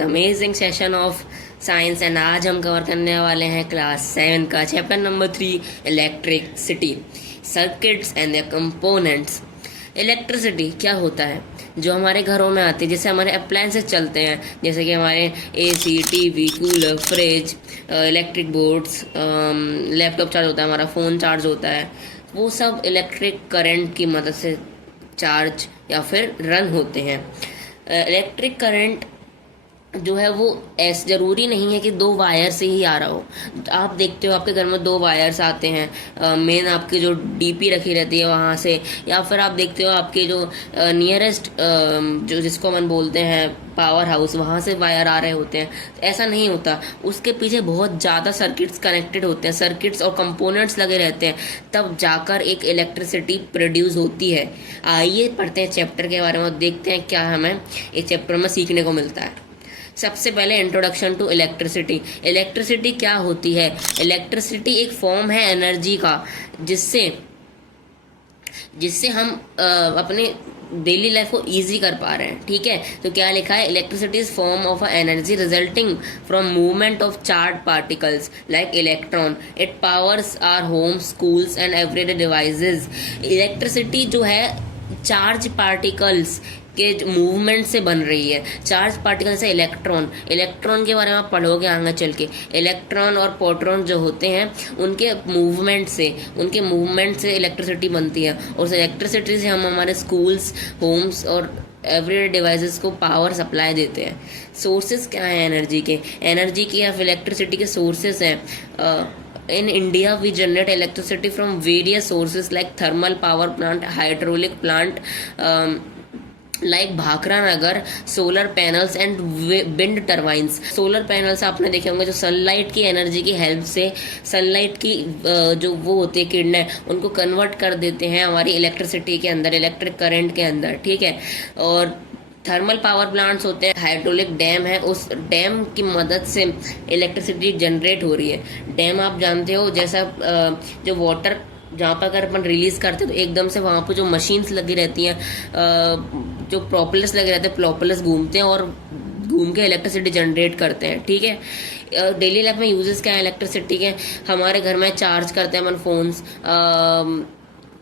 Amazing session of science and आज हम cover करने वाले हैं क्लास 7 का chapter number 3 electricity circuits and the components. Electricity क्या होता है? जो हमारे घरों में आती है, जैसे हमारे अप्लायंसेस चलते हैं, जैसे कि हमारे AC, TV, cooler, fridge, electric boards, laptop charge होता है, हमारा फ़ोन चार्ज होता है, वो सब इलेक्ट्रिक करंट की मदद से चार्ज या फिर रन होते हैं। इलेक्ट्रिक करंट जो है वो ऐसा ज़रूरी नहीं है कि दो वायर से ही आ रहा हो। आप देखते हो आपके घर में दो वायर्स आते हैं, मेन आपकी जो डीपी रखी रहती है वहाँ से, या फिर आप देखते हो आपके जो नियरेस्ट जो जिसको हम बोलते हैं पावर हाउस, वहाँ से वायर आ रहे होते हैं। ऐसा नहीं होता, उसके पीछे बहुत ज़्यादा सर्किट्स कनेक्टेड होते हैं, सर्किट्स और कंपोनेंट्स लगे रहते हैं, तब जाकर एक इलेक्ट्रिसिटी प्रोड्यूस होती है। आइए पढ़ते हैं चैप्टर के बारे में और देखते हैं क्या हमें इस चैप्टर में सीखने को मिलता है। सबसे पहले इंट्रोडक्शन टू इलेक्ट्रिसिटी। इलेक्ट्रिसिटी क्या होती है? इलेक्ट्रिसिटी एक फॉर्म है एनर्जी का, जिससे जिससे हम अपने डेली लाइफ को इजी कर पा रहे हैं। ठीक है, तो क्या लिखा है? Electricity is form of a energy resulting from movement of charge particles like electron. It powers our home, schools and everyday devices. Electricity जो है चार्ज पार्टिकल्स के मूवमेंट से बन रही है। चार्ज पार्टिकल से इलेक्ट्रॉन, इलेक्ट्रॉन के बारे में आप पढ़ोगे आगे चल के। इलेक्ट्रॉन और प्रोटॉन जो होते हैं उनके मूवमेंट से इलेक्ट्रिसिटी बनती है, और उस इलेक्ट्रिसिटी से हम हमारे स्कूल्स, होम्स और एवरीडे डिवाइसेस को पावर सप्लाई देते हैं। सोर्सेज क्या है एनर्जी के? एनर्जी की या इलेक्ट्रिसिटी के सोर्सेज हैं। In India, we generate electricity from various sources like thermal power plant, hydraulic plant, like Bhakra Nagar, solar panels and wind turbines. Solar panels आपने देखे होंगे जो सनलाइट की एनर्जी की हेल्प से सनलाइट की जो वो होती है किरणें, उनको कन्वर्ट कर देते हैं हमारी इलेक्ट्रिसिटी के अंदर, इलेक्ट्रिक करंट के अंदर। ठीक है, और थर्मल पावर प्लांट्स होते हैं, हाइड्रोलिक डैम है, उस डैम की मदद से इलेक्ट्रिसिटी जनरेट हो रही है। डैम आप जानते हो, जैसा जो वाटर जहाँ पर अगर अपन रिलीज़ करते हैं तो एकदम से वहाँ पर जो मशीन्स लगी रहती हैं, जो प्रोपेलर्स लगे रहते हैं, प्रोपेलर्स घूमते हैं और घूम के इलेक्ट्रिसिटी जनरेट करते हैं। ठीक है, डेली लाइफ में यूजेस क्या है इलेक्ट्रिसिटी के? हमारे घर में चार्ज करते हैं अपन फ़ोन्स,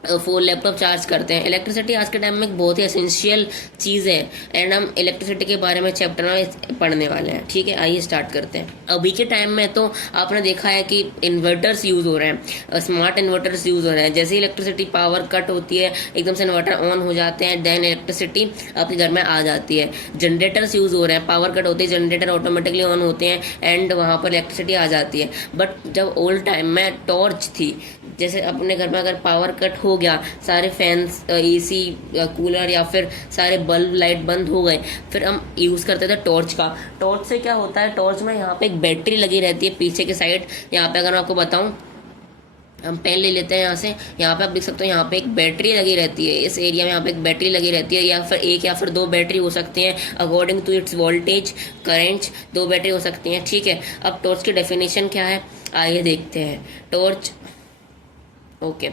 फ़ोन, लैपटॉप चार्ज करते हैं। इलेक्ट्रिसिटी आज के टाइम में एक बहुत ही एसेंशियल चीज़ है, एंड हम इलेक्ट्रिसिटी के बारे में चैप्टर में पढ़ने वाले हैं। ठीक है, आइए स्टार्ट करते हैं। अभी के टाइम में तो आपने देखा है कि इन्वर्टर्स यूज़ हो रहे हैं, स्मार्ट इन्वर्टर्स यूज़ हो रहे हैं। जैसे इलेक्ट्रिसिटी पावर कट होती है, एकदम से इन्वर्टर ऑन हो जाते हैं, देन इलेक्ट्रिसिटी आपके घर में आ जाती है। जनरेटर्स यूज़ हो रहे हैं, पावर कट होती है, जनरेटर ऑटोमेटिकली ऑन होते हैं एंड वहाँ पर इलेक्ट्रिसिटी आ जाती है। बट जब ओल्ड टाइम में टॉर्च थी, जैसे अपने घर में अगर पावर कट हो गया, सारे फैंस, एसी, कूलर या फिर सारे बल्ब लाइट बंद हो गए, फिर हम यूज़ करते थे टॉर्च का। टॉर्च से क्या होता है? टॉर्च में यहाँ पे एक बैटरी लगी रहती है पीछे के साइड। यहाँ पे अगर मैं आपको बताऊँ, हम पेन ले लेते हैं यहाँ से, यहाँ पे आप देख सकते हो यहाँ पे एक बैटरी लगी रहती है, इस एरिया में यहाँ पे एक बैटरी लगी रहती है, या फिर एक या फिर दो बैटरी हो सकती हैं according to its voltage current. दो बैटरी हो सकती हैं। ठीक है, अब टॉर्च की डेफिनेशन क्या है आइए देखते हैं। टॉर्च, ओके,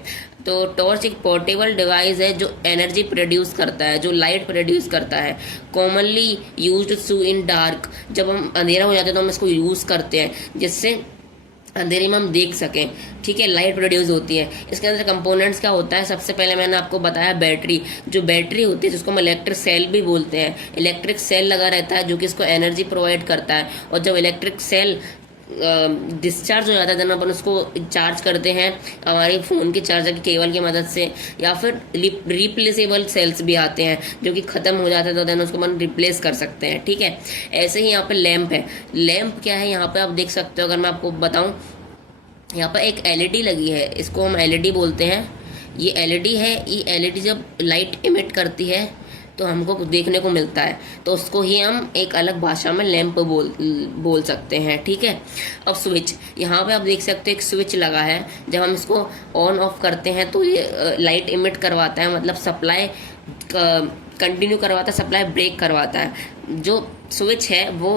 तो टॉर्च एक पोर्टेबल डिवाइस है जो एनर्जी प्रोड्यूस करता है, जो लाइट प्रोड्यूस करता है। Commonly used to in dark, जब हम अंधेरा हो जाते हैं तो हम इसको यूज़ करते हैं जिससे अंधेरे में हम देख सकें। ठीक है, लाइट प्रोड्यूस होती है। इसके अंदर कंपोनेंट्स क्या होता है? सबसे पहले मैंने आपको बताया बैटरी। जो बैटरी होती है जिसको हम इलेक्ट्रिक सेल भी बोलते हैं, इलेक्ट्रिक सेल लगा रहता है जो कि इसको एनर्जी प्रोवाइड करता है। और जब इलेक्ट्रिक सेल डिस्चार्ज हो जाता है देन अपन उसको चार्ज करते हैं हमारे फ़ोन के चार्जर की केबल की मदद से, या फिर रिप्लेसेबल सेल्स भी आते हैं जो कि ख़त्म हो जाते हैं तो देन उसको अपन रिप्लेस कर सकते हैं। ठीक है, ऐसे ही यहाँ पे लैंप है। लैंप क्या है? यहाँ पे आप देख सकते हो, अगर मैं आपको बताऊँ, यहाँ पर एक एलईडी लगी है, इसको हम एलईडी बोलते हैं। ये एलईडी है, ये एलईडी जब लाइट इमिट करती है तो हमको देखने को मिलता है, तो उसको ही हम एक अलग भाषा में लैंप बोल सकते हैं। ठीक है, अब स्विच, यहाँ पे आप देख सकते हो एक स्विच लगा है। जब हम इसको ऑन ऑफ करते हैं तो ये लाइट इमिट करवाता है, मतलब सप्लाई कंटिन्यू करवाता है, सप्लाई ब्रेक करवाता है। जो स्विच है वो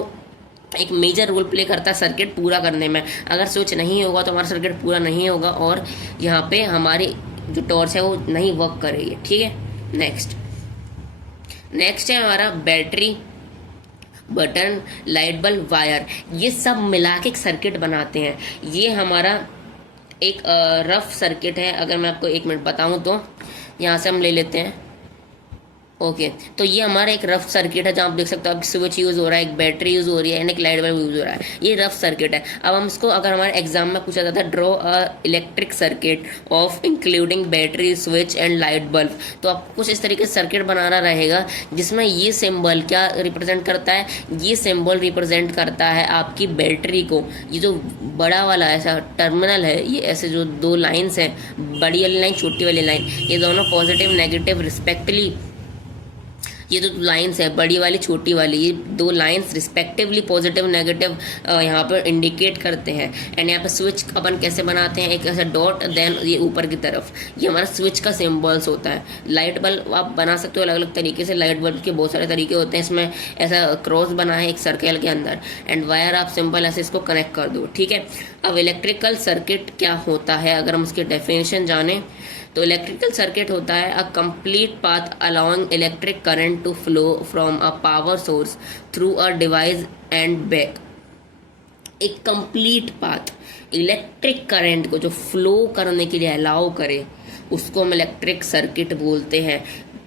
एक मेजर रोल प्ले करता है सर्किट पूरा करने में। अगर स्विच नहीं होगा तो हमारा सर्किट पूरा नहीं होगा और यहाँ पे हमारी जो टॉर्च है वो नहीं वर्क करेगी। ठीक है, नेक्स्ट है हमारा battery. Button, light bulb, wire, ये सब मिला के एक सर्किट बनाते हैं। ये हमारा एक रफ सर्किट है। अगर मैं आपको 1 मिनट बताऊं तो यहाँ से हम ले लेते हैं। ओके, तो ये हमारा एक रफ सर्किट है जहाँ आप देख सकते हो, आप स्विच यूज़ हो रहा है, एक बैटरी यूज़ हो रही है एंड एक लाइट बल्ब यूज़ हो रहा है। ये रफ सर्किट है। अब हम इसको, अगर हमारे एग्जाम में पूछा जाता है draw a electric circuit of including battery, switch and light bulb, तो आपको कुछ इस तरीके से सर्किट बनाना रहेगा जिसमें ये सिंबल क्या रिप्रेजेंट करता है, ये सिंबल रिप्रेजेंट करता है आपकी बैटरी को। ये जो बड़ा वाला ऐसा टर्मिनल है, ये ऐसे जो 2 लाइन्स हैं, बड़ी वाली लाइन, छोटी वाली लाइन, ये दोनों पॉजिटिव नेगेटिव रिस्पेक्टली, ये जो लाइंस है बड़ी वाली छोटी वाली, ये 2 लाइंस रिस्पेक्टिवली पॉजिटिव नेगेटिव यहाँ पर इंडिकेट करते हैं। एंड यहाँ पे स्विच अपन कैसे बनाते हैं, एक ऐसा डॉट, देन ये ऊपर की तरफ, ये हमारा स्विच का सिंबल्स होता है। लाइट बल्ब आप बना सकते हो अलग अलग तरीके से, लाइट बल्ब के बहुत सारे तरीके होते हैं। इसमें ऐसा क्रॉस बना है एक सर्कल के अंदर, एंड वायर आप सिंपल ऐसे इसको कनेक्ट कर दो, ठीक है। अब इलेक्ट्रिकल सर्किट क्या होता है, अगर हम उसकी डेफिनेशन जाने तो इलेक्ट्रिकल सर्किट होता है a complete path allowing electric current to flow from a power source through a device and back. एक कंप्लीट पाथ इलेक्ट्रिक करंट को जो फ्लो करने के लिए अलाउ करे, उसको हम इलेक्ट्रिक सर्किट बोलते हैं।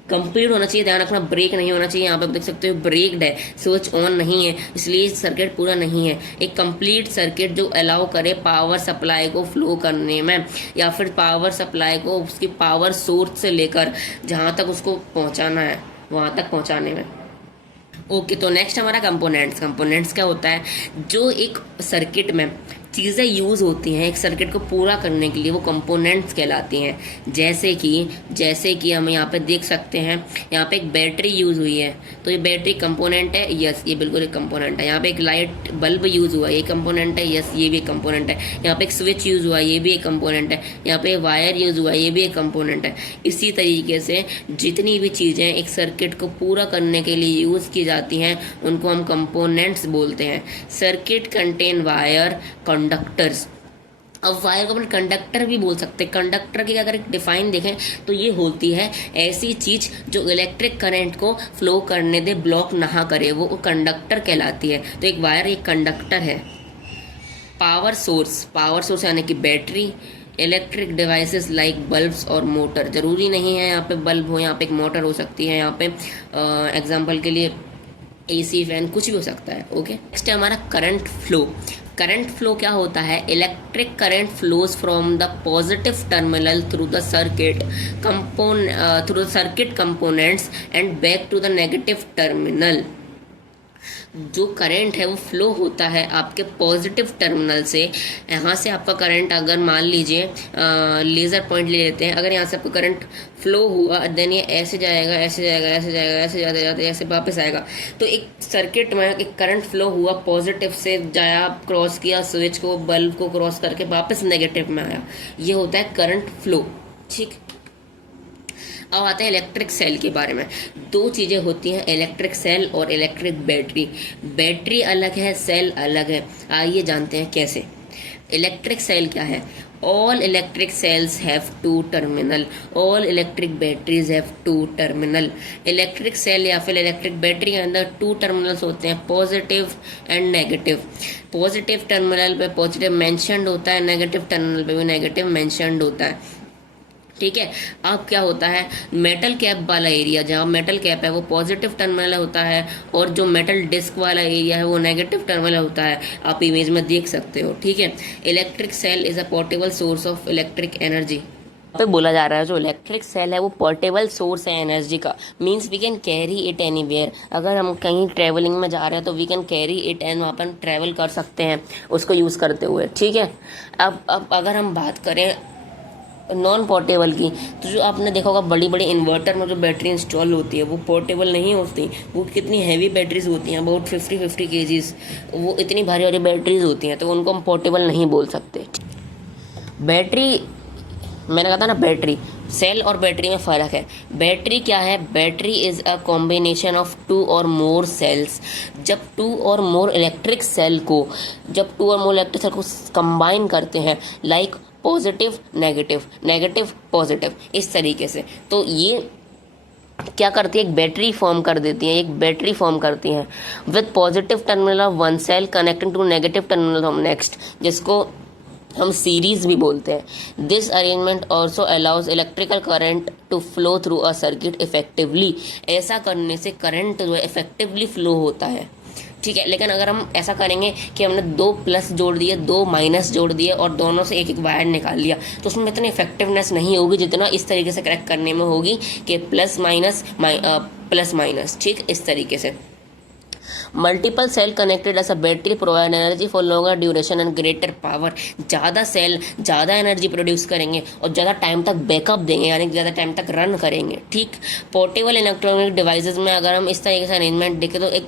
कंप्लीट होना चाहिए, ध्यान रखना, ब्रेक नहीं होना चाहिए। यहाँ पे आप देख सकते हो ब्रेक्ड है, स्विच ऑन नहीं है, इसलिए सर्किट पूरा नहीं है। एक कंप्लीट सर्किट जो अलाउ करे पावर सप्लाई को फ्लो करने में, या फिर पावर सप्लाई को उसकी पावर सोर्स से लेकर जहाँ तक उसको पहुँचाना है वहाँ तक पहुँचाने में। ओके, तो नेक्स्ट हमारा कंपोनेंट्स क्या होता है, जो एक सर्किट में चीज़ें यूज़ होती हैं एक सर्किट को पूरा करने के लिए, वो कंपोनेंट्स कहलाती हैं। जैसे कि हम यहाँ पे देख सकते हैं, यहाँ पे एक बैटरी यूज़ हुई है, तो ये बैटरी कंपोनेंट है, यस ये बिल्कुल एक कंपोनेंट है। यहाँ पे एक लाइट बल्ब यूज़ हुआ, ये कंपोनेंट है, यस ये भी एक कंपोनेंट है। यहाँ पे एक स्विच यूज़ हुआ, ये भी एक कंपोनेंट है। यहाँ पे वायर यूज़ हुआ, ये भी एक कंपोनेंट है। इसी तरीके से जितनी भी चीज़ें एक सर्किट को पूरा करने के लिए यूज़ की जाती हैं, उनको हम कंपोनेंट्स बोलते हैं। Circuit contain wire, conductors. अब वायर को अपन कंडक्टर भी बोल सकते हैं। कंडक्टर की अगर एक डिफाइन देखें तो ये होती है ऐसी चीज़ जो इलेक्ट्रिक करंट को फ्लो करने दे, ब्लॉक ना करे, वो कंडक्टर कहलाती है। तो एक वायर एक कंडक्टर है। पावर सोर्स यानी कि battery, electric devices like bulbs और मोटर। ज़रूरी नहीं है यहाँ पे बल्ब हो, यहाँ पे एक मोटर हो सकती है, यहाँ पे एग्जाम्पल के लिए AC, फैन, कुछ भी हो सकता है। ओके, नेक्स्ट है हमारा करंट फ्लो क्या होता है, electric current flows from the positive terminal through the circuit components and back to the negative terminal. जो करंट है वो फ्लो होता है आपके पॉजिटिव टर्मिनल से। यहाँ से आपका करंट, अगर मान लीजिए लेज़र पॉइंट ले लेते हैं, अगर यहाँ से आपका करंट फ्लो हुआ, देन ये ऐसे जाएगा, ऐसे जाएगा, ऐसे जाएगा, ऐसे जाते जाते ऐसे वापस आएगा। तो एक सर्किट में एक करंट फ्लो हुआ, पॉजिटिव से जाया, क्रॉस किया स्विच को, बल्ब को क्रॉस करके वापस नेगेटिव में आया, ये होता है करंट फ्लो, ठीक। अब आते हैं इलेक्ट्रिक सेल के बारे में। 2 चीज़ें होती हैं, इलेक्ट्रिक सेल और इलेक्ट्रिक बैटरी। बैटरी अलग है, सेल अलग है। आइए जानते हैं कैसे। इलेक्ट्रिक सेल क्या है, all electric cells have 2 terminal, all electric batteries have 2 terminal. Electric cell या फिर इलेक्ट्रिक बैटरी के अंदर 2 टर्मिनल्स होते हैं, positive and negative. Positive terminal पे पॉजिटिव मेंशन्ड होता है, नेगेटिव टर्मिनल पे भी नेगेटिव मेंशन्ड होता है, ठीक है। अब क्या होता है, मेटल कैप वाला एरिया, जहाँ मेटल कैप है वो पॉजिटिव टर्मिनल होता है, और जो मेटल डिस्क वाला एरिया है वो नेगेटिव टर्मिनल होता है। आप इमेज में देख सकते हो, ठीक है। Electric cell is a portable source of electric energy. पे बोला जा रहा है जो इलेक्ट्रिक सेल है वो पोर्टेबल सोर्स है एनर्जी का, means we can carry it anywhere. अगर हम कहीं ट्रैवलिंग में जा रहे हैं तो we can carry it and वहाँ पर ट्रैवल कर सकते हैं उसको यूज़ करते हुए, ठीक है। अब अगर हम बात करें नॉन पोर्टेबल की, तो जो आपने देखा होगा बड़ी बड़ी इन्वर्टर में जो बैटरी इंस्टॉल होती है वो पोर्टेबल नहीं होती। वो कितनी हैवी बैटरीज होती हैं, अबाउट 50 kgs, वो इतनी भारी भारी बैटरीज होती हैं, तो उनको हम पोर्टेबल नहीं बोल सकते। बैटरी, मैंने कहा था ना, बैटरी, सेल और बैटरी में फ़र्क है। बैटरी क्या है, battery is a combination of 2 और मोर सेल्स। जब 2 और मोर इलेक्ट्रिक सेल को कंबाइन करते हैं, like positive negative, negative positive, इस तरीके से, तो ये क्या करती है, एक बैटरी फॉर्म कर देती है, एक बैटरी फॉर्म करती हैं with positive terminal of one cell connecting to negative terminal of next, जिसको हम सीरीज भी बोलते हैं। This arrangement also allows electrical current to flow through a circuit effectively. ऐसा करने से करंट जो है इफेक्टिवली फ्लो होता है, ठीक है। लेकिन अगर हम ऐसा करेंगे कि हमने 2 प्लस जोड़ दिए, 2 माइनस जोड़ दिए और दोनों से एक एक वायर निकाल लिया, तो उसमें इतनी इफेक्टिवनेस नहीं होगी जितना इस तरीके से करेक्ट करने में होगी कि प्लस माइनस, ठीक, इस तरीके से। Multiple cell connected as a battery provide energy for longer duration and greater power. ज़्यादा सेल ज़्यादा एनर्जी प्रोड्यूस करेंगे और ज़्यादा टाइम तक बैकअप देंगे, यानी ज़्यादा टाइम तक रन करेंगे, ठीक। पोर्टेबल इलेक्ट्रॉनिक डिवाइसेस में अगर हम इस तरीके से अरेंजमेंट देखें तो एक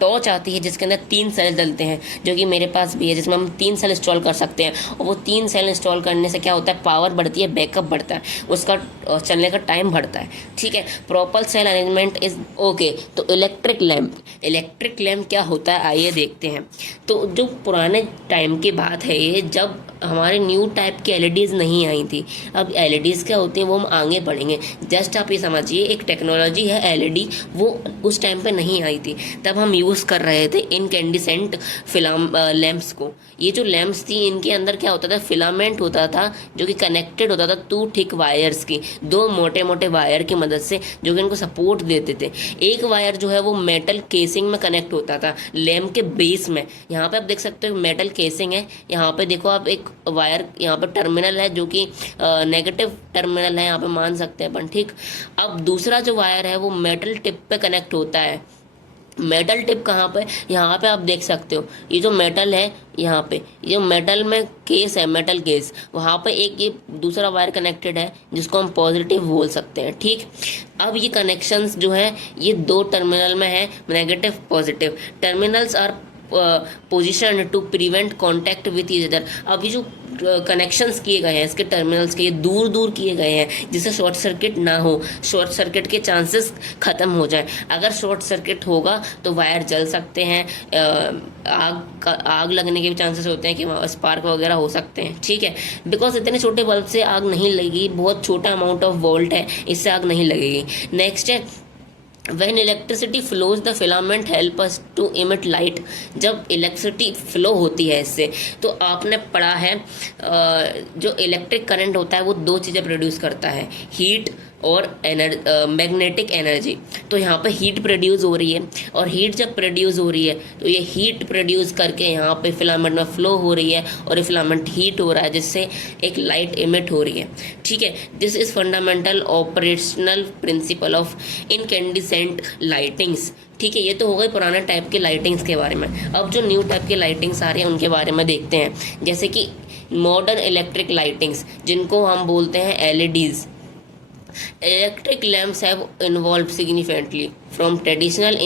टॉर्च आती है जिसके अंदर 3 सेल डलते हैं, जो कि मेरे पास भी है, जिसमें हम 3 सेल इंस्टॉल कर सकते हैं। और वो 3 सेल इंस्टॉल करने से क्या होता है, पावर बढ़ती है, बैकअप बढ़ता है, उसका चलने का टाइम बढ़ता है, ठीक है। Proper cell arrangement is okay. तो इलेक्ट्रिक लैम्प क्या होता है, आइए देखते हैं। तो जो पुराने टाइम की बात है ये, जब हमारे न्यू टाइप की एलईडीज़ नहीं आई थी। अब एलईडीज़ क्या होती हैं वो हम आगे पढ़ेंगे। जस्ट आप ये समझिए एक टेक्नोलॉजी है एलईडी, वो उस टाइम पे नहीं आई थी, तब हम यूज़ कर रहे थे इनकैंडिसेंट लैम्प्स को। ये जो लैम्प्स थी इनके अंदर क्या होता था, फिलामेंट होता था जो कि कनेक्टेड होता था 2 थिक वायर्स की, 2 मोटे मोटे वायर की मदद से, जो कि इनको सपोर्ट देते थे। एक वायर जो है वो मेटल केसिंग में कनेक्ट होता था लैम्प के बेस में। यहाँ पे आप देख सकते हो मेटल केसिंग है, यहाँ पे देखो आप एक वायर, यहाँ पे टर्मिनल है जो कि नेगेटिव टर्मिनल है, यहाँ पे मान सकते हैं अपन, ठीक। अब दूसरा जो वायर है वो मेटल टिप पे कनेक्ट होता है। मेटल टिप कहाँ पे, यहाँ पे आप देख सकते हो, ये जो मेटल है यहाँ पे, ये मेटल में केस है, मेटल केस, वहाँ पे एक ये दूसरा वायर कनेक्टेड है जिसको हम पॉजिटिव बोल सकते हैं, ठीक। अब ये कनेक्शंस जो है ये 2 टर्मिनल में है, negative positive. Terminals are position to prevent contact with each other. अब ये जो कनेक्शंस किए गए हैं इसके टर्मिनल्स के, ये दूर दूर किए गए हैं जिससे शॉर्ट सर्किट ना हो, शॉर्ट सर्किट के चांसेस ख़त्म हो जाए। अगर शॉर्ट सर्किट होगा तो वायर जल सकते हैं, आग लगने के भी चांसेस होते हैं कि स्पार्क वगैरह हो सकते हैं, ठीक है। बिकॉज इतने छोटे बल्ब से आग नहीं लगेगी, बहुत छोटा अमाउंट ऑफ वोल्ट है, इससे आग नहीं लगेगी। नेक्स्ट है When electricity flows the filament help us to emit light। जब इलेक्ट्रिसिटी फ्लो होती है इससे, तो आपने पढ़ा है जो इलेक्ट्रिक करंट होता है वो 2 चीज़ें प्रोड्यूस करता है, हीट और मैग्नेटिक एनर्जी। तो यहाँ पे हीट प्रोड्यूस हो रही है, और हीट जब प्रोड्यूस हो रही है तो ये हीट प्रोड्यूस करके यहाँ पे फिलामेंट में फ्लो हो रही है, और ये फिलामेंट हीट हो रहा है जिससे एक लाइट इमिट हो रही है, ठीक है। This is fundamental operational principle of incandescent lightings, ठीक है। ये तो हो गई पुराने टाइप के लाइटिंग्स के बारे में। अब जो न्यू टाइप के लाइटिंग्स आ रही हैं उनके बारे में देखते हैं, जैसे कि मॉडर्न इलेक्ट्रिक लाइटिंग्स, जिनको हम बोलते हैं LEDs. Electric lamps have evolved significantly from traditional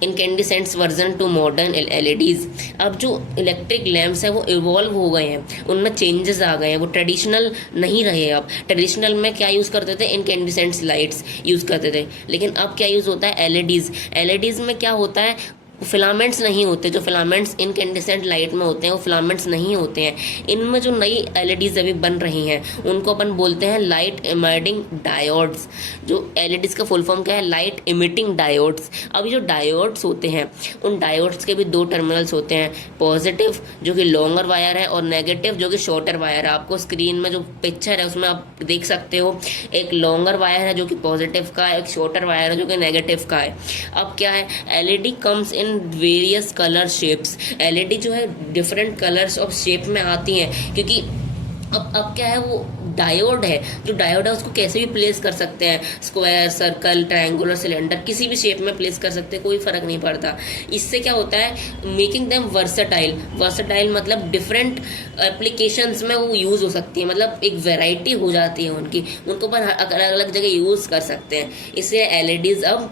incandescent version to modern LEDs। अब जो इलेक्ट्रिक लैम्प्स है वो इवॉल्व हो गए हैं, उनमें चेंजेस आ गए हैं, वो ट्रेडिशनल नहीं रहे। अब ट्रेडिशनल में क्या यूज़ करते थे, इनकैंडिसेंट लाइट्स यूज़ करते थे, लेकिन अब क्या यूज़ होता है, एलईडीज़। एलईडीज़ में क्या होता है, फिलामेंट्स नहीं होते, जो फिलामेंट्स इनकैंडिसेंट लाइट में होते हैं वो फिलामेंट्स नहीं होते हैं। इनमें जो नई एलईडीज अभी बन रही हैं उनको अपन बोलते हैं लाइट इमिटिंग डायोड्स। जो एलईडीज का फुल फॉर्म क्या है, लाइट इमिटिंग डायोड्स। अब ये जो डायोड्स होते हैं उन डायोड्स के भी 2 टर्मिनल्स होते हैं, पॉजिटिव जो कि लॉन्गर वायर है और नेगेटिव जो कि शॉर्टर वायर है। आपको स्क्रीन में जो पिक्चर है उसमें आप देख सकते हो, एक लॉन्गर वायर है जो कि पॉजिटिव का है, एक शॉर्टर वायर है जो कि नेगेटिव का है। अब क्या है, LED comes in various colour shapes. LED जो है डिफरेंट कलर्स ऑफ शेप में आती हैं, क्योंकि अब क्या है, वो डायोड है, जो डायोड है उसको कैसे भी प्लेस कर सकते हैं, स्क्वायर, सर्कल, ट्रायंगुलर, सिलेंडर, किसी भी शेप में प्लेस कर सकते हैं, कोई फर्क नहीं पड़ता। इससे क्या होता है, मेकिंग देम वर्सेटाइल। वर्सेटाइल मतलब डिफरेंट एप्लीकेशंस में वो यूज़ हो सकती है, मतलब एक वैरायटी हो जाती है उनकी, उनको पर अलग अलग जगह यूज़ कर सकते हैं। इसलिए एलईडीज अब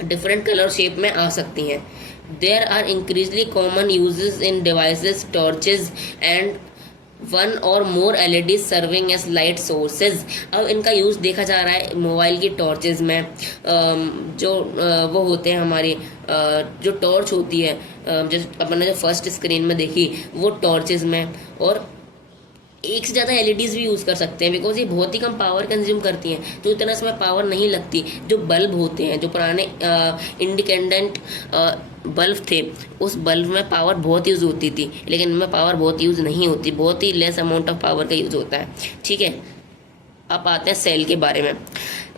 डिफरेंट कलर शेप में आ सकती हैं। There are increasingly common usages in devices, torches and 1 और more LEDs serving as light sources. अब इनका यूज़ देखा जा रहा है मोबाइल की टॉर्चेज में, जो वो होते हैं हमारी जो टॉर्च होती है, जो अपन ने जो फर्स्ट स्क्रीन में देखी वो टॉर्चेज में, और एक से ज़्यादा एलईडीज़ भी यूज़ कर सकते हैं, बिकॉज ये बहुत ही कम पावर कंज्यूम करती हैं, तो इतना समय पावर नहीं लगती। जो बल्ब होते हैं, जो पुराने इंडिपेंडेंट बल्ब थे, उस बल्ब में पावर बहुत यूज़ होती थी, लेकिन इनमें पावर बहुत यूज़ नहीं होती, बहुत ही लेस अमाउंट ऑफ पावर का यूज़ होता है। ठीक है, अब आते हैं सेल के बारे में।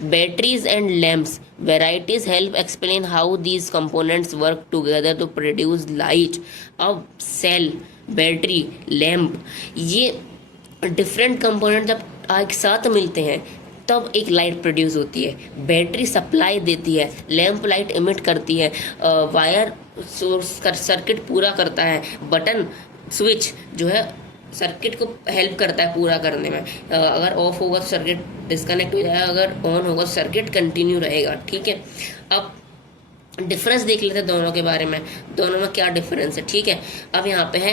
Batteries and lamps varieties help explain how these components work together to produce light. अब सेल, बैटरी, लैम्प, ये डिफरेंट कंपोनेंट जब एक साथ मिलते हैं तब एक लाइट प्रोड्यूस होती है। बैटरी सप्लाई देती है, लैंप लाइट इमिट करती है, वायर सोर्स का सर्किट पूरा करता है, बटन स्विच जो है सर्किट को हेल्प करता है पूरा करने में। अगर ऑफ होगा तो सर्किट डिस्कनेक्ट हो जाएगा, अगर ऑन होगा तो सर्किट कंटिन्यू रहेगा। ठीक है, अब डिफरेंस देख लेते हैं दोनों के बारे में, दोनों में क्या डिफरेंस है। ठीक है, अब यहाँ पे है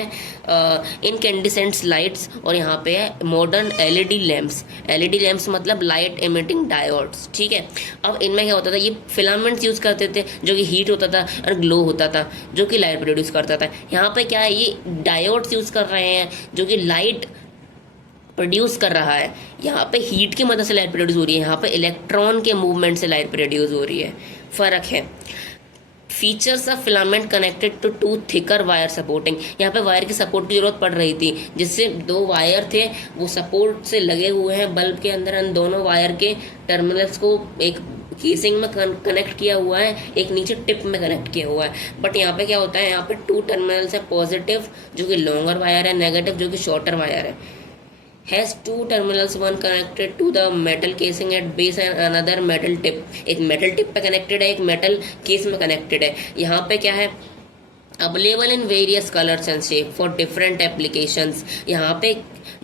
इनकैंडिसेंट्स लाइट्स और यहाँ पे है modern LED lamps. LED lamps मतलब लाइट एमिटिंग डायोड्स। ठीक है, अब इनमें क्या होता था, ये फिलामेंट्स यूज़ करते थे जो कि हीट होता था और ग्लो होता था, जो कि लाइट प्रोड्यूस करता था। यहाँ पे क्या है, ये डायोड्स यूज़ कर रहे हैं जो कि लाइट प्रोड्यूस कर रहा है। यहाँ पे हीट की मदद से लाइट प्रोड्यूस हो रही है, यहाँ पे इलेक्ट्रॉन के मूवमेंट से लाइट प्रोड्यूस हो रही है, फ़र्क है। Features of filament connected to two thicker wire supporting. यहाँ पे वायर की सपोर्ट की जरूरत पड़ रही थी, जिससे दो वायर थे वो सपोर्ट से लगे हुए हैं बल्ब के अंदर। इन दोनों वायर के टर्मिनल्स को एक केसिंग में कनेक्ट किया हुआ है, एक नीचे टिप में कनेक्ट किया हुआ है। बट यहाँ पे क्या होता है, यहाँ पे टू टर्मिनल्स है, पॉजिटिव जो कि लॉन्गर वायर है, नेगेटिव जो कि शॉर्टर वायर है। Has two terminals, one connected to the metal casing at base and another metal tip। एक metal tip पे connected है, एक metal case में connected है। यहाँ पे क्या है, available in various colours and shape for different applications. यहाँ पे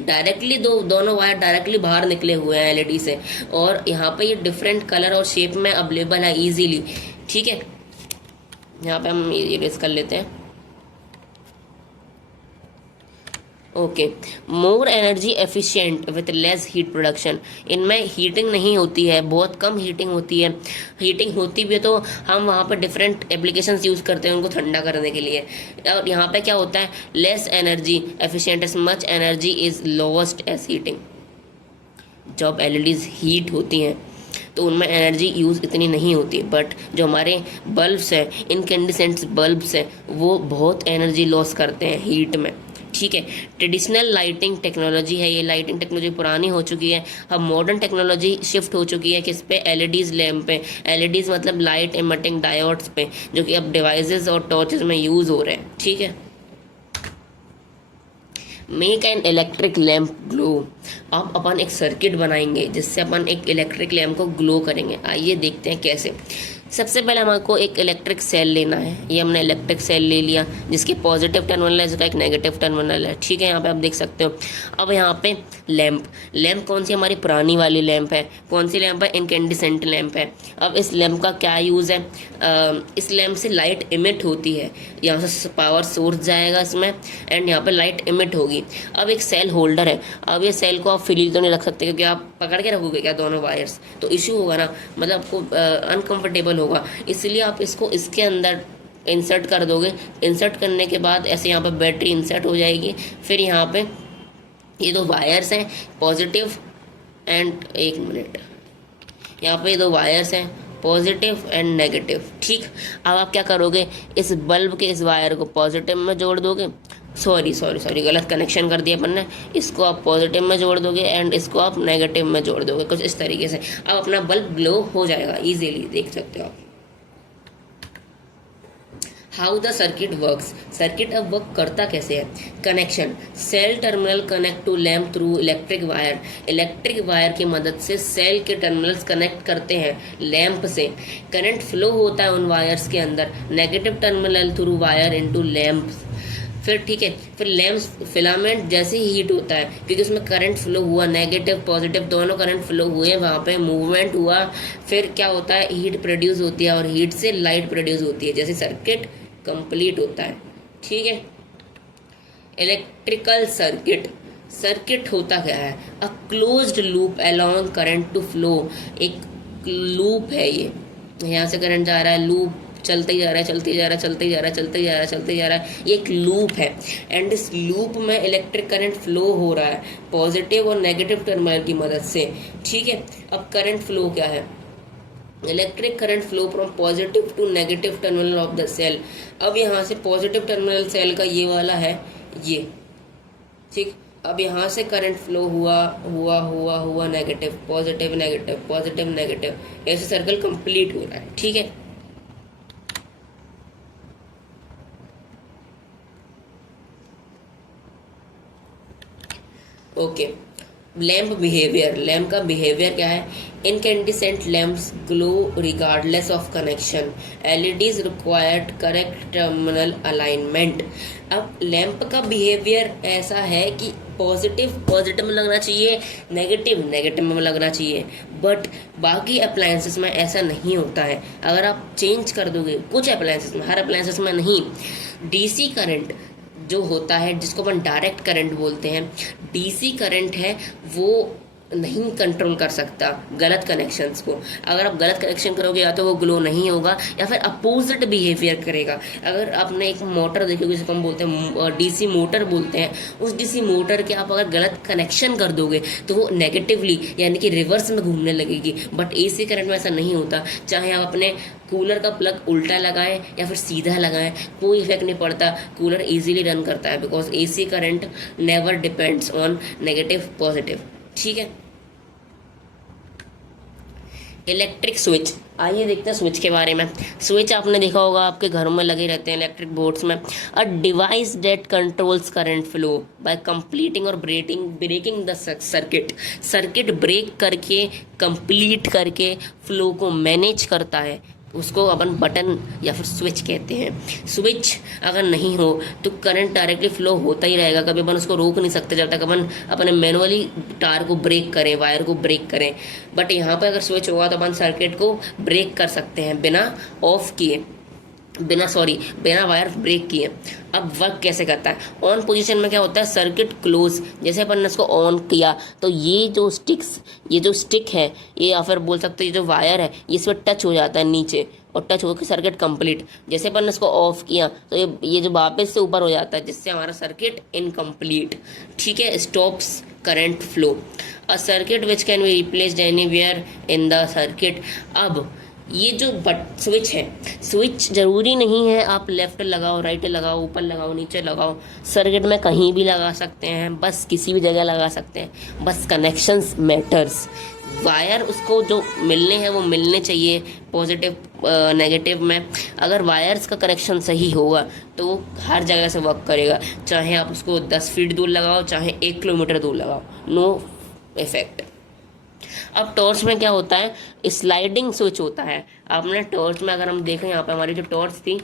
डायरेक्टली दोनों वायर डायरेक्टली बाहर निकले हुए हैं एलईडी से, और यहाँ पे ये डिफरेंट कलर और शेप में अवेलेबल है इजीली। ठीक है, यहाँ पे हम इरेज कर लेते हैं। Okay, more energy efficient with less heat production. इनमें हीटिंग नहीं होती है, बहुत कम हीटिंग होती है। हीटिंग होती भी है तो हम वहाँ पर डिफरेंट एप्लीकेशंस यूज़ करते हैं उनको ठंडा करने के लिए। और यहाँ पे क्या होता है, less energy efficient, as much energy is lowest as heating. जब एलईडीज हीट होती हैं तो उनमें एनर्जी यूज़ इतनी नहीं होती, बट जो हमारे बल्ब्स हैं, इनकैंडिसेंट्स बल्ब्स हैं, वो बहुत एनर्जी लॉस करते हैं हीट में। ठीक है, ट्रेडिशनल लाइटिंग टेक्नोलॉजी है ये, लाइटिंग टेक्नोलॉजी पुरानी हो चुकी है। अब मॉडर्न टेक्नोलॉजी शिफ्ट हो चुकी है किस पे, एलईडीज लैम्प पे। एलईडीज मतलब लाइट एमिटिंग डायोड्स पे, जो कि अब डिवाइसेस और टॉर्चेस में यूज़ हो रहे हैं। ठीक है, make an electric lamp glow. अब अपन एक सर्किट बनाएंगे जिससे अपन एक इलेक्ट्रिक लैम्प को ग्लो करेंगे। आइए देखते हैं कैसे। सबसे पहले हमको एक इलेक्ट्रिक सेल लेना है। ये हमने इलेक्ट्रिक सेल ले लिया जिसके पॉजिटिव टर्मिनल है, इसका एक नेगेटिव टर्मिनल है। ठीक है, यहाँ पे आप देख सकते हो। अब यहाँ पे लैम्प कौन सी, हमारी पुरानी वाली लैम्प है। कौन सी लैम्प है, इनकैंडिसेंट लैम्प है। अब इस लैम्प का क्या यूज़ है, इस लैम्प से लाइट इमिट होती है, यहाँ से पावर सोर्स जाएगा इसमें एंड यहाँ पे लाइट इमिट होगी। अब एक सेल होल्डर है। अब ये सेल को आप फ्रीली तो नहीं रख सकते क्योंकि आप पकड़ के रखोगे क्या दोनों वायर्स, तो इश्यू होगा ना, मतलब आपको अनकंफर्टेबल होगा। इसलिए आप इसको इसके अंदर इंसर्ट कर दोगे। इंसर्ट करने के बाद ऐसे यहाँ पे बैटरी इंसर्ट हो जाएगी। फिर यहाँ पे ये दो वायर्स हैं, पॉजिटिव एंड, एक मिनट, यहाँ पे दो वायर्स हैं, पॉजिटिव एंड नेगेटिव। ठीक, अब आप क्या करोगे, इस बल्ब के इस वायर को पॉजिटिव में जोड़ दोगे, सॉरी गलत कनेक्शन कर दिया अपन ने। इसको आप पॉजिटिव में जोड़ दोगे एंड इसको आप नेगेटिव में जोड़ दोगे, कुछ इस तरीके से। अब अपना बल्ब ग्लो हो जाएगा इजीली, देख सकते हो आप। How the circuit works. Circuit अब वर्क करता कैसे है, connection, cell terminal connect to lamp through electric wire. Electric wire की मदद से सेल के टर्मिनल्स कनेक्ट करते हैं लैम्प से। करंट फ्लो होता है उन वायर्स के अंदर, negative terminal through wire into lamp. फिर ठीक है, फिर लैम्प फिलामेंट जैसे ही हीट होता है क्योंकि उसमें करंट फ्लो हुआ, नेगेटिव पॉजिटिव दोनों करंट फ्लो हुए, वहाँ पे मूवमेंट हुआ, फिर क्या होता है, हीट प्रोड्यूस होती है और हीट से लाइट प्रोड्यूस होती है, जैसे सर्किट कंप्लीट होता है। ठीक है, इलेक्ट्रिकल सर्किट होता क्या है, a closed loop along current to flow. एक लूप है ये, यहाँ से करंट जा रहा है, लूप चलते ही जा रहा है, चलते ही जा रहा है, चलते ही जा रहा है, चलते ही जा रहा है, चलते ही जा रहा है। ये एक लूप है एंड इस लूप में इलेक्ट्रिक करंट फ्लो हो रहा है पॉजिटिव और नेगेटिव टर्मिनल की मदद से, ठीक है। अब करंट फ्लो क्या है, electric current flow from positive to negative terminal of the cell. अब यहाँ से पॉजिटिव टर्मिनल सेल का ये वाला है ये, ठीक। अब यहाँ से करंट फ्लो हुआ हुआ हुआ हुआ negative positive negative positive negative, ऐसे सर्कल कंप्लीट हो रहा है, ठीक है। ओके, लैम्प बिहेवियर, लैम्प का बिहेवियर क्या है, incandescent lamps glow regardless of connection, LEDs required correct terminal alignment. अब लैम्प का बिहेवियर ऐसा है कि पॉजिटिव में लगना चाहिए, नेगेटिव में लगना चाहिए, बट बाकी अप्लायंसेस में ऐसा नहीं होता है। अगर आप चेंज कर दोगे कुछ अप्लायंसेस में, हर अप्लायंसेस में नहीं। डीसी करंट जो होता है जिसको अपन डायरेक्ट करंट बोलते हैं, डीसी करंट है वो नहीं कंट्रोल कर सकता गलत कनेक्शंस को। अगर आप गलत कनेक्शन करोगे या तो वो ग्लो नहीं होगा या फिर अपोजिट बिहेवियर करेगा। अगर आपने एक मोटर देखी होगी जिसको हम बोलते हैं डीसी मोटर बोलते हैं, उस डीसी मोटर के आप अगर गलत कनेक्शन कर दोगे तो वो नेगेटिवली यानी कि रिवर्स में घूमने लगेगी। बट एसी करंट में ऐसा नहीं होता, चाहे आप अपने कूलर का प्लग उल्टा लगाएं या फिर सीधा लगाएं, कोई इफेक्ट नहीं पड़ता, कूलर इजीली रन करता है because AC current never depends on negative positive, ठीक है। इलेक्ट्रिक स्विच, आइए देखते हैं स्विच के बारे में। स्विच आपने देखा होगा आपके घरों में लगे रहते हैं इलेक्ट्रिक बोर्ड्स में। A device that controls current flow by completing or breaking the circuit. Circuit break करके कंप्लीट करके फ्लो को मैनेज करता है, उसको अपन बटन या फिर स्विच कहते हैं। स्विच अगर नहीं हो तो करंट डायरेक्टली फ्लो होता ही रहेगा, कभी अपन उसको रोक नहीं सकते जब तक अपन अपने मैनुअली तार को ब्रेक करें, वायर को ब्रेक करें। बट यहाँ पर अगर स्विच होगा तो अपन सर्किट को ब्रेक कर सकते हैं बिना ऑफ किए, बिना वायर ब्रेक किए। अब वर्क कैसे करता है, ऑन पोजीशन में क्या होता है, सर्किट क्लोज, जैसे अपन ने इसको ऑन किया तो ये जो स्टिक है ये, या फिर बोल सकते हैं ये जो वायर है ये इस पर टच हो जाता है नीचे और टच होकर सर्किट कंप्लीट। जैसे अपन ने इसको ऑफ किया तो ये जो वापस से ऊपर हो जाता है जिससे हमारा सर्किट इनकम्प्लीट, ठीक है। Stops current flow, a circuit which can be replaced anywhere in the circuit. अब ये जो स्विच है, स्विच जरूरी नहीं है आप लेफ्ट लगाओ, राइट लगाओ, ऊपर लगाओ, नीचे लगाओ, सर्किट में कहीं भी लगा सकते हैं, बस किसी भी जगह लगा सकते हैं, बस कनेक्शंस मैटर्स। वायर उसको जो मिलने हैं वो मिलने चाहिए पॉजिटिव नेगेटिव में। अगर वायर्स का कनेक्शन सही होगा तो वो हर जगह से वर्क करेगा, चाहे आप उसको 10 फीट दूर लगाओ, चाहे 1 किलोमीटर दूर लगाओ, नो इफेक्ट। अब टॉर्च में क्या होता है, स्लाइडिंग स्विच होता है। आपने टॉर्च में अगर हम देखें, यहाँ पे हमारी जो टॉर्च थी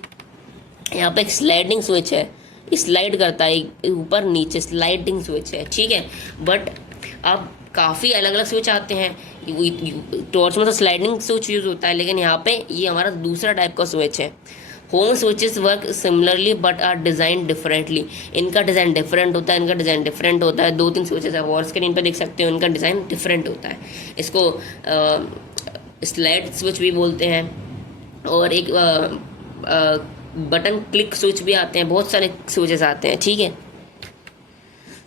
यहाँ पे एक स्लाइडिंग स्विच है, स्लाइड करता है ऊपर नीचे, स्लाइडिंग स्विच है, ठीक है। बट अब काफ़ी अलग अलग स्विच आते हैं, टॉर्च में तो स्लाइडिंग स्विच यूज़ होता है, लेकिन यहाँ पे ये हमारा दूसरा टाइप का स्विच है। Home switches work similarly but are design differently. इनका डिज़ाइन डिफरेंट होता है, इनका डिज़ाइन डिफरेंट होता है। 2-3 स्विचेस है, वॉल स्क्रीन पे देख सकते हो, इनका डिज़ाइन डिफरेंट होता है। इसको स्लाइड स्विच भी बोलते हैं और एक बटन क्लिक स्विच भी आते हैं, बहुत सारे स्विचेस आते हैं, ठीक है।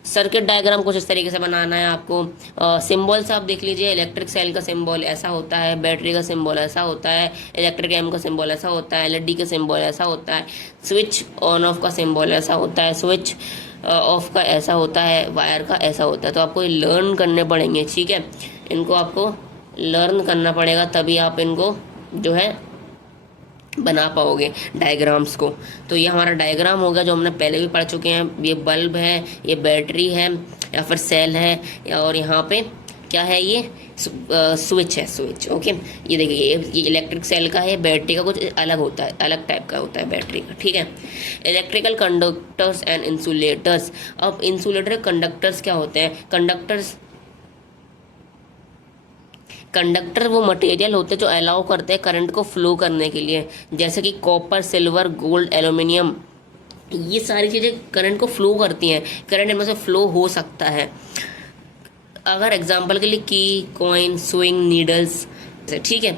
सर्किट डायग्राम कुछ इस तरीके से बनाना है आपको। सिंबल्स आप देख लीजिए, इलेक्ट्रिक सेल का सिंबल ऐसा होता है, बैटरी का सिंबल ऐसा होता है, इलेक्ट्रिक एम का सिंबल ऐसा होता है, एलईडी का सिंबल ऐसा होता है, स्विच ऑन ऑफ का सिंबल ऐसा होता है, स्विच ऑफ का ऐसा होता है, वायर का ऐसा होता है। तो आपको ये लर्न करने पड़ेंगे, ठीक है। इनको आपको लर्न करना पड़ेगा तभी आप इनको जो है बना पाओगे डायग्राम्स को। तो ये हमारा डायग्राम होगा जो हमने पहले भी पढ़ चुके हैं। ये बल्ब है, ये बैटरी है या फिर सेल है, और यहाँ पे क्या है, ये स्विच है, स्विच, ओके। ये देखिए ये इलेक्ट्रिक सेल का है, बैटरी का कुछ अलग होता है, अलग टाइप का होता है बैटरी का, ठीक है। Electrical conductors and insulators. अब इंसुलेटर कंडक्टर्स क्या होते हैं, कंडक्टर वो मटेरियल होते हैं जो अलाउ करते हैं करंट को फ्लो करने के लिए, जैसे कि कॉपर, सिल्वर, गोल्ड, एल्यूमिनियम। ये सारी चीज़ें करंट को फ्लो करती हैं, करंट इनमें से फ्लो हो सकता है। अगर एग्जांपल के लिए की, कॉइन, स्विंग नीडल्स, ठीक है।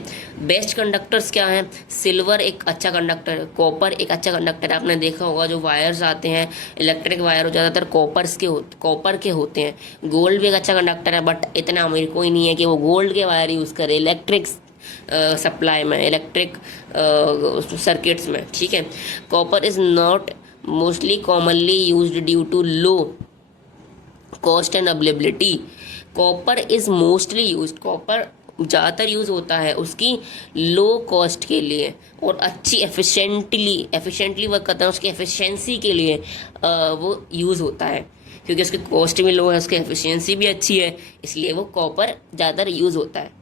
बेस्ट कंडक्टर्स क्या हैं? सिल्वर एक अच्छा कंडक्टर है, कॉपर एक अच्छा कंडक्टर है। आपने देखा होगा जो वायर्स आते हैं इलेक्ट्रिक वायर, वो ज़्यादातर कॉपर के होते हैं। गोल्ड भी एक अच्छा कंडक्टर है, बट इतना अमीर कोई नहीं है कि वो गोल्ड के वायर यूज़ करे इलेक्ट्रिक सप्लाई में, इलेक्ट्रिक सर्किट्स में, ठीक है। Copper is not mostly commonly used due to low cost and availability. Copper is mostly use, copper ज़्यादातर यूज़ होता है उसकी लो कॉस्ट के लिए और अच्छी एफिशिएंटली वर्क करता है, उसकी एफिशिएंसी के लिए वो यूज़ होता है, क्योंकि उसकी कॉस्ट भी लो है, उसकी एफिशिएंसी भी अच्छी है, इसलिए वो कॉपर ज़्यादातर यूज़ होता है।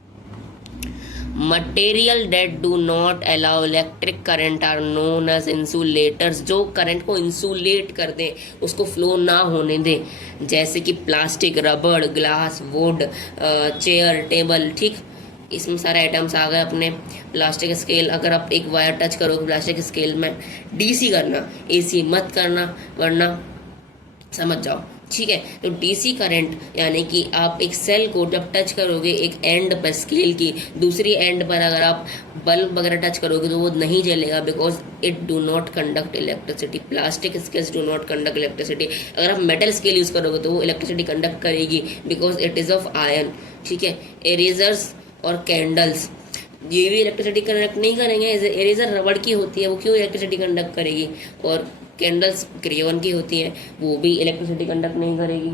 Material that do not allow electric current are known as insulators. जो करंट को इंसुलेट कर दें, उसको फ्लो ना होने दें, जैसे कि प्लास्टिक, रबड़, ग्लास, वुड, चेयर, टेबल, ठीक। इसमें सारे आइटम्स आ गए अपने। प्लास्टिक स्केल, अगर आप एक वायर टच करोगे प्लास्टिक स्केल में, डीसी करना, एसी मत करना, वरना समझ जाओ, ठीक है। तो डीसी करंट यानी कि आप एक सेल को जब टच करोगे एक एंड पर स्केल की, दूसरी एंड पर अगर आप बल्ब वगैरह टच करोगे तो वो नहीं जलेगा, because it do not conduct electricity. Plastic scales do not conduct electricity. अगर आप मेटल स्केल यूज़ करोगे तो वो इलेक्ट्रिसिटी कंडक्ट करेगी, because it is of iron, ठीक है। इरेजर्स और कैंडल्स ये भी इलेक्ट्रिसिटी कंडक्ट नहीं करेंगे। इरेजर रबड़ की होती है, वो क्यों इलेक्ट्रिसिटी कंडक्ट करेगी? और कैंडल्स क्रेयॉन की होती हैं, वो भी इलेक्ट्रिसिटी कंडक्ट नहीं करेगी।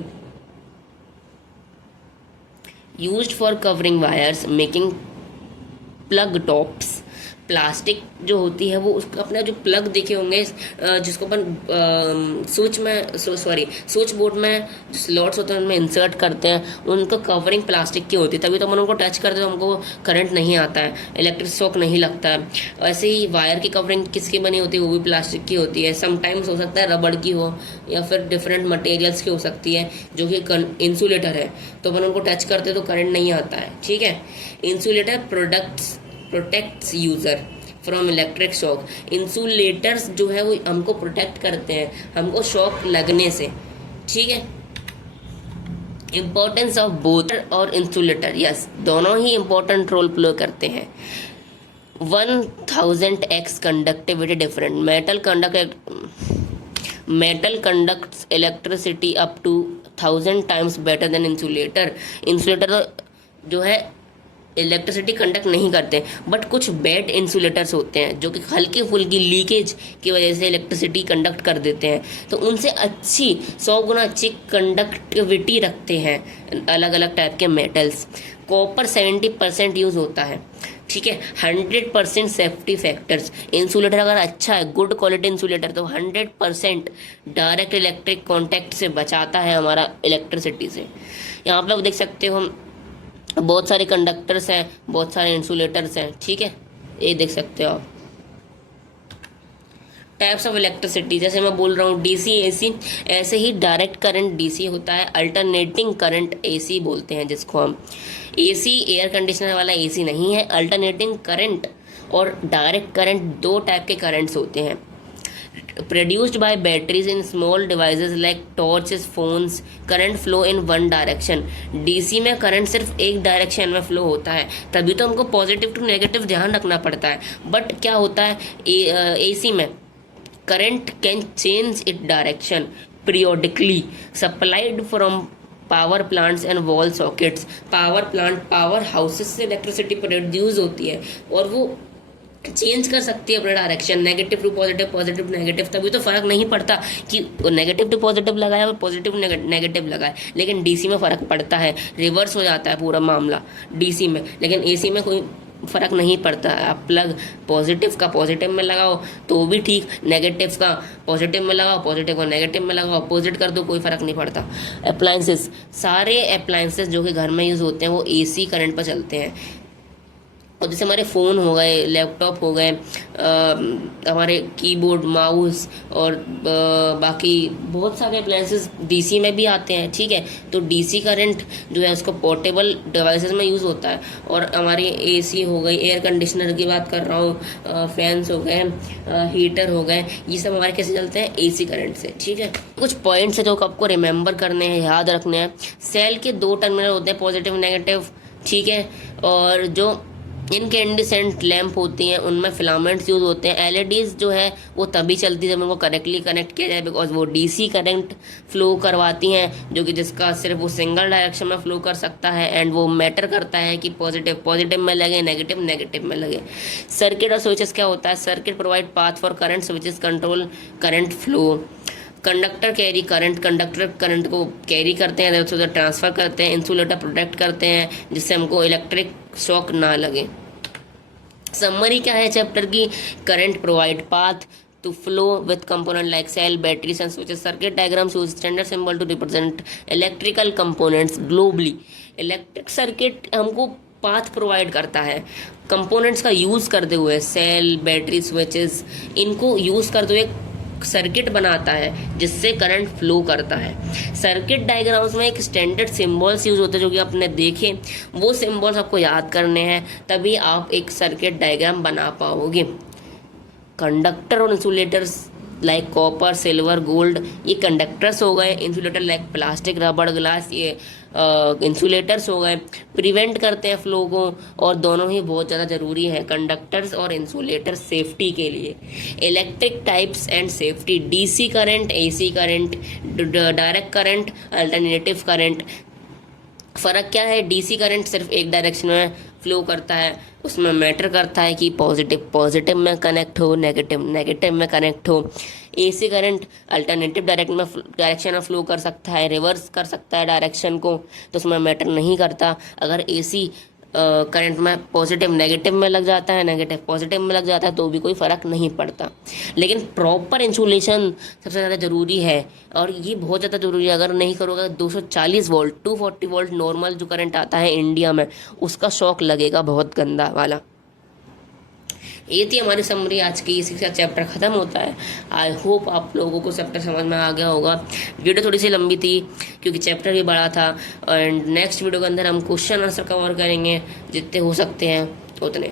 Used for covering wires, making plug tops. Plastic जो होती है वो उसका अपना जो प्लग देखे होंगे, जिसको अपन स्विच बोर्ड में स्लॉट्स होते हैं उनमें इंसर्ट करते हैं, उनको कवरिंग प्लास्टिक की होती है, तभी तो अपन उनको टच करते हैं तो हमको करंट नहीं आता है, इलेक्ट्रिक शॉक नहीं लगता है। वैसे ही वायर की कवरिंग किसकी बनी होती है? वो भी प्लास्टिक की होती है। समटाइम्स हो सकता है रबड़ की हो, या फिर डिफरेंट मटेरियल्स की हो सकती है जो कि इंसुलेटर है, तो अपन उनको टच करते हैं तो करंट नहीं आता है, ठीक है। Insulator protects user from electric shock. Insulators जो है वो हमको प्रोटेक्ट करते हैं हमको शॉक लगने से, ठीक है। इम्पोर्टेंस ऑफ बोथ और इंसुलेटर, यस, दोनों ही इम्पोर्टेंट रोल प्ले करते हैं। 1000x conductivity different. Metal conducts electricity up to 1000 times better than insulator. Insulator जो है इलेक्ट्रिसिटी कंडक्ट नहीं करते, बट कुछ बैड इंसुलेटर्स होते हैं जो कि हल्की फुल्की लीकेज की वजह से इलेक्ट्रिसिटी कंडक्ट कर देते हैं, तो उनसे 100 गुना अच्छी कंडक्टिविटी रखते हैं अलग अलग टाइप के मेटल्स। कॉपर 70% यूज़ होता है, ठीक है। 100% सेफ्टी फैक्टर्स। इंसुलेटर अगर अच्छा है, गुड क्वालिटी इंसुलेटर, तो 100% डायरेक्ट इलेक्ट्रिक कॉन्टैक्ट से बचाता है हमारा इलेक्ट्रिसिटी से। यहाँ पर आप देख सकते हो हम बहुत सारे कंडक्टर्स हैं, बहुत सारे इंसुलेटर्स हैं, ठीक है, ये देख सकते हो आप। टाइप्स ऑफ इलेक्ट्रिसिटी, जैसे मैं बोल रहा हूँ डीसी, एसी, ऐसे ही डायरेक्ट करंट डीसी होता है, अल्टरनेटिंग करंट एसी बोलते हैं जिसको हम। एसी एयर कंडीशनर वाला एसी नहीं है। अल्टरनेटिंग करंट और डायरेक्ट करंट दो टाइप के करंट्स होते हैं। Produced by batteries in small devices like torches, phones, current flow in one direction। DC में करंट सिर्फ एक डायरेक्शन में फ्लो होता है, तभी तो हमको पॉजिटिव टू नेगेटिव ध्यान रखना पड़ता है। बट क्या होता है एसी में, current can change it direction periodically, supplied from power plants and wall sockets. Power plant, power houses से इलेक्ट्रिसिटी प्रोड्यूस होती है और वो चेंज कर सकती है अपना direction, negative to positive, positive to negative. तभी तो फर्क नहीं पड़ता कि नेगेटिव टू पॉजिटिव लगाए और पॉजिटिव नेगेटिव लगाए, लेकिन डीसी में फ़र्क पड़ता है, रिवर्स हो जाता है पूरा मामला डीसी में। लेकिन एसी में कोई फ़र्क नहीं पड़ता है। आप प्लग पॉजिटिव का पॉजिटिव में लगाओ तो भी ठीक, नेगेटिव का पॉजिटिव में लगाओ, पॉजिटिव का नेगेटिव में लगाओ, अपोजिट कर दो, कोई फ़र्क नहीं पड़ता। अप्लाइंसेस, सारे अप्लाइंसेस जो कि घर में यूज़ होते हैं वो एसी करंट पर चलते हैं। और जैसे हमारे फ़ोन हो गए, लैपटॉप हो गए, हमारे कीबोर्ड, माउस और बाकी बहुत सारे अप्लायंसेस डीसी में भी आते हैं, ठीक है। तो डीसी करंट जो है उसको पोर्टेबल डिवाइसेस में यूज़ होता है। और हमारी एसी हो गई, एयर कंडीशनर की बात कर रहा हूँ, फैंस हो गए, हीटर हो गए, ये सब हमारे कैसे चलते हैं? एसी करंट से, ठीक है। कुछ पॉइंट्स है जो आपको रिमेंबर करने हैं, याद रखने हैं। सेल के दो टर्मिनल होते हैं, पॉजिटिव नेगेटिव, ठीक है। और जो इनकैंडिसेंट लैंप होती हैं, उनमें फिलामेंट्स यूज होते हैं। एलईडीज जो है वो तभी चलती है जब उनको करेक्टली कनेक्ट किया जाए, बिकॉज वो डीसी करंट फ्लो करवाती हैं, जो कि जिसका सिर्फ वो सिंगल डायरेक्शन में फ्लो कर सकता है। एंड वो मैटर करता है कि पॉजिटिव पॉजिटिव में लगे, नेगेटिव नेगेटिव में लगे। सर्किट और स्विचेस क्या होता है? Circuit provide path for current, switches control current flow. Conductor carry current, conductor current को कैरी करते हैं, उधर ट्रांसफर करते हैं। इंसुलेटर प्रोटेक्ट करते हैं जिससे हमको इलेक्ट्रिक शॉक ना लगे। समरी क्या है चैप्टर की? Current provide path to flow with component like cell, batteries and switches. Circuit diagrams use standard symbol to represent electrical components globally. Electric circuit हमको पाथ प्रोवाइड करता है कंपोनेंट्स का use करते हुए, सेल, बैटरी, स्विचेस, इनको use करते हुए circuit बनाता है जिससे करंट फ्लो करता है। सर्किट डायग्राम्स में एक स्टैंडर्ड सिंबल्स यूज होते हैं जो कि आपने देखे, वो सिंबल्स आपको याद करने हैं, तभी आप एक सर्किट डायग्राम बना पाओगे। कंडक्टर और insulators like copper, silver, gold, ये कंडक्टर्स हो गए। इंसुलेटर लाइक प्लास्टिक, रबड़, ग्लास, ये इंसुलेटर्स हो गए, प्रिवेंट करते हैं फ्लो को, और दोनों ही बहुत ज़्यादा ज़रूरी है, कंडक्टर्स और इंसुलेटर, सेफ्टी के लिए। Electric types and safety, DC current, AC current, direct current, alternative current. फ़र्क क्या है? डीसी करंट सिर्फ एक डायरेक्शन में फ्लो करता है, उसमें मैटर करता है कि पॉजिटिव पॉजिटिव में कनेक्ट हो, नेगेटिव नेगेटिव में कनेक्ट हो। एसी करंट अल्टरनेटिव डायरेक्शन में फ्लो कर सकता है, रिवर्स कर सकता है डायरेक्शन को, तो उसमें मैटर नहीं करता। अगर एसी करंट में पॉजिटिव नेगेटिव में लग जाता है, नेगेटिव पॉजिटिव में लग जाता है, तो भी कोई फ़र्क नहीं पड़ता। लेकिन प्रॉपर इंसुलेशन सबसे ज़्यादा ज़रूरी है, और ये बहुत ज़्यादा ज़रूरी है। अगर नहीं करोगे 240 वोल्ट 240 वोल्ट नॉर्मल जो करंट आता है इंडिया में, उसका शॉक लगेगा बहुत गंदा वाला। ये थी हमारी समरी आज की, इसी के साथ चैप्टर ख़त्म होता है। आई होप आप लोगों को चैप्टर समझ में आ गया होगा। वीडियो थोड़ी सी लंबी थी क्योंकि चैप्टर भी बड़ा था, एंड नेक्स्ट वीडियो के अंदर हम क्वेश्चन आंसर कवर करेंगे जितने हो सकते हैं उतने।